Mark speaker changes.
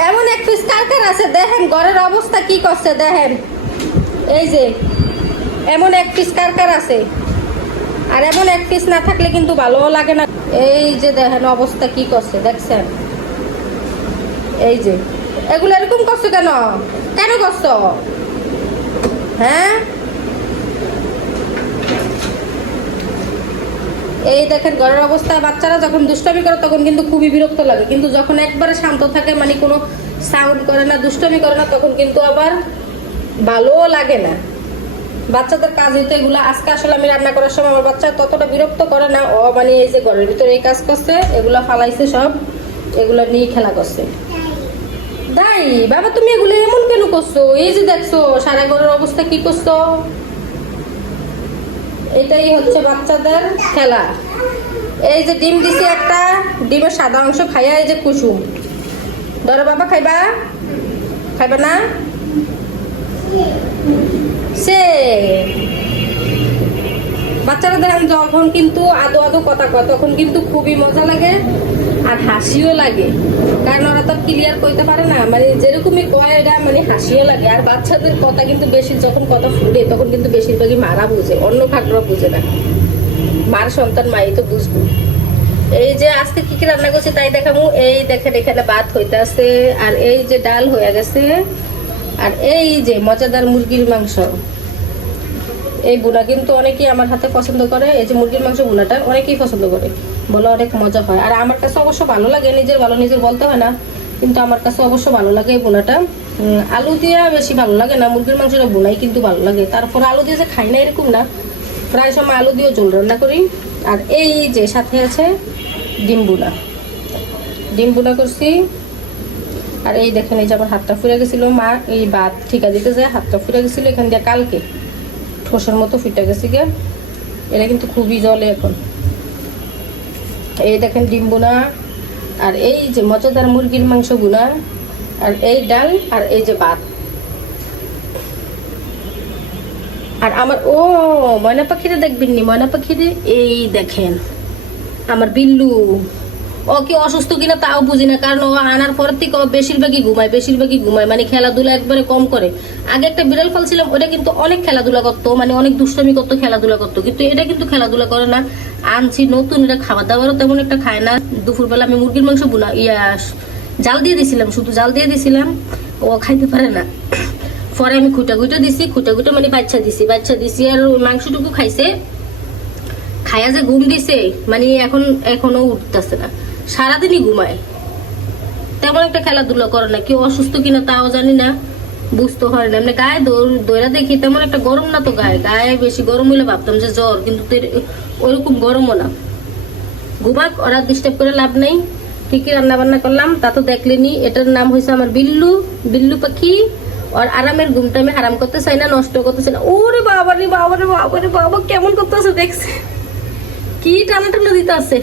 Speaker 1: এমন এক পিস আছে, দেখেন ঘরের অবস্থা কি করছে, দেখেন। এই যে, এমন এক পিস আছে। আর এমন এক পিস না থাকলে কিন্তু ভালোও লাগে না। এই যে দেখেন অবস্থা কি করছে, দেখছেন? এই যে, এগুলো এরকম করছ কেন? কেন করছ? হ্যাঁ? এই দেখেন, ঘরের অবস্থা, বাচ্চারা যখন দুষ্টামি করে তখন কিন্তু খুবই বিরক্ত লাগে। কিন্তু যখন একবারে শান্ত থাকে মানে কোনো সাউন্ড করে না, দুষ্টামি করে না, তখন কিন্তু আবার ভালোও লাগে না। বাচ্চাদের কাজ তো এগুলো। আজকে আসলে আমি রান্না করার সময় আমার বাচ্চা ততটা বিরক্ত করে না, ও মানে এই যে ঘরের ভিতরে এই কাজ করছে, এগুলা ফালাইছে সব, এগুলো নিয়ে খেলা করছে। তাই বাবা তুমি এগুলো এমন কেন করছ? এই যে দেখছ, সারা ঘরের অবস্থা কি করছ? এটাই হচ্ছে বাচ্চাদের খেলা। এই যে ডিম দিছি একটা, ডিমের সাদা অংশ খাইয়া এই যে কুসুম। ধরো বাবা, খাইবা? খাইবা না? সে। বাচ্চারা দেখেন যখন কিন্তু আদো আদো কথা কয়, তখন কিন্তু খুবই মজা লাগে। আর হাসিও লাগে। কারণ ওরা তো ক্লিয়ার কইতে পারে না। মানে যেরকমই কয় এটা মানে হাসিও লাগে। আর বাচ্চাদের কথা কিন্তু বেশি, যখন কথা ফুটে, তখন কিন্তু বেশিরভাগই মারা বুঝে। অন্য খাটরা বুঝে না। মার সন্তান, মাই তো বুঝব। এই যে আজকে কি কি রান্না করছি তাই দেখাবো এই দেখেন, এখানে ভাত হইতে আছে আর এই যে ডাল হয়ে গেছে। আর এই যে মজাদার মুরগির মাংস। এই বুনা কিন্তু অনেকেই আমার হাতে পছন্দ করে, এই যে মুরগির মাংস বুনাটা অনেকেই পছন্দ করে। বলে অনেক মজা হয়। আর আমার কাছে অবশ্য ভালো লাগে, নিজের ভালো নিজের বলতে হয় না, কিন্তু আমার কাছে অবশ্য ভালো লাগে এই বুনাটা। আলু দিয়ে বেশি ভালো লাগে না, মুরগির মাংসটা বুনাই কিন্তু ভালো লাগে। তারপর আলু দিয়ে যে খাই না এরকম না, প্রায় সময় আলু দিয়েও জল রান্না করি। আর এই যে সাথে আছে ডিম বুনা। ডিম বুনা করছি। আর এই দেখেন, এই যে আমার হাতটা ফুরে গেছিল। মা এই বাদ ঠিকা দিতে যায়, হাতটা ফুরে গেছিল এখান দিয়ে কালকে। ঠোসার মতো ফুটে গেছে গিয়ে। এটা কিন্তু খুবই জলে এখন। এই দেখেন ডিম বোনা, আর এই যে মজাদার মুরগির মাংস বোনা, আর এই ডাল, আর এই যে ভাত। আর আমার, ও, ময়না পাখিরে দেখবেন নি ময়না পাখিরে? এই দেখেন, আমার বিল্লু। ও কি অসুস্থ কিনা তাও বুঝি না, কারণ ও আনার পর থেকে ও বেশিরভাগই ঘুমায় বেশিরভাগই ঘুমায় মানে খেলাধুলা একবারে কম করে। আগে একটা বিড়াল ফল ছিলাম ওটা কিন্তু অনেক খেলাধুলা করতো মানে অনেক দুষ্টমি করতো, খেলাধুলা করতো, কিন্তু এটা কিন্তু খেলাধুলা করে না। আনছি নতুন, এটা খাবার দাবারও তেমন একটা খায় না। দুপুরবেলা আমি মুরগির মাংস বুনা, ইয়া, জাল দিয়ে দিছিলাম, শুধু জাল দিয়ে দিছিলাম, ও খাইতে পারে না। পরে আমি খুঁটা খুঁটা দিছি, খুঁটা খুঁটা মানে বাচ্চা দিছি বাচ্চা দিছি আর মাংসটুকু খাইছে। খায়া যে ঘুম দিছে মানে এখন, এখনও উঠতেছে না। সারাদিনই ঘুমায়। তেমন একটা খেলাধুলা করে না, কেউ অসুস্থ কিনা তাও জানি না, বুঝতে হয় না। এমনি গায়ে দৌড়- দেখি তেমন একটা গরম না তো গায়ে। গায়ে বেশি গরম হইলে ভাবতাম যে জ্বর, কিন্তু ওইরকম গরমও না। ঘুমাক, ওরা ডিস্টার্ব করে লাভ নেই। কি কি রান্না বান্না করলাম, তা তো দেখলেনি। এটার নাম হয়েছে আমার বিল্লু বিল্লু পাখি। আর আরামের ঘুমটা আমি হারাম করতে চাই না, নষ্ট করতে চাই না। ওরে বাবা রে বাবা রে বাবা রে বাবা কেমন করতে আছে দেখছে। কি টানা টানা দিতে আছে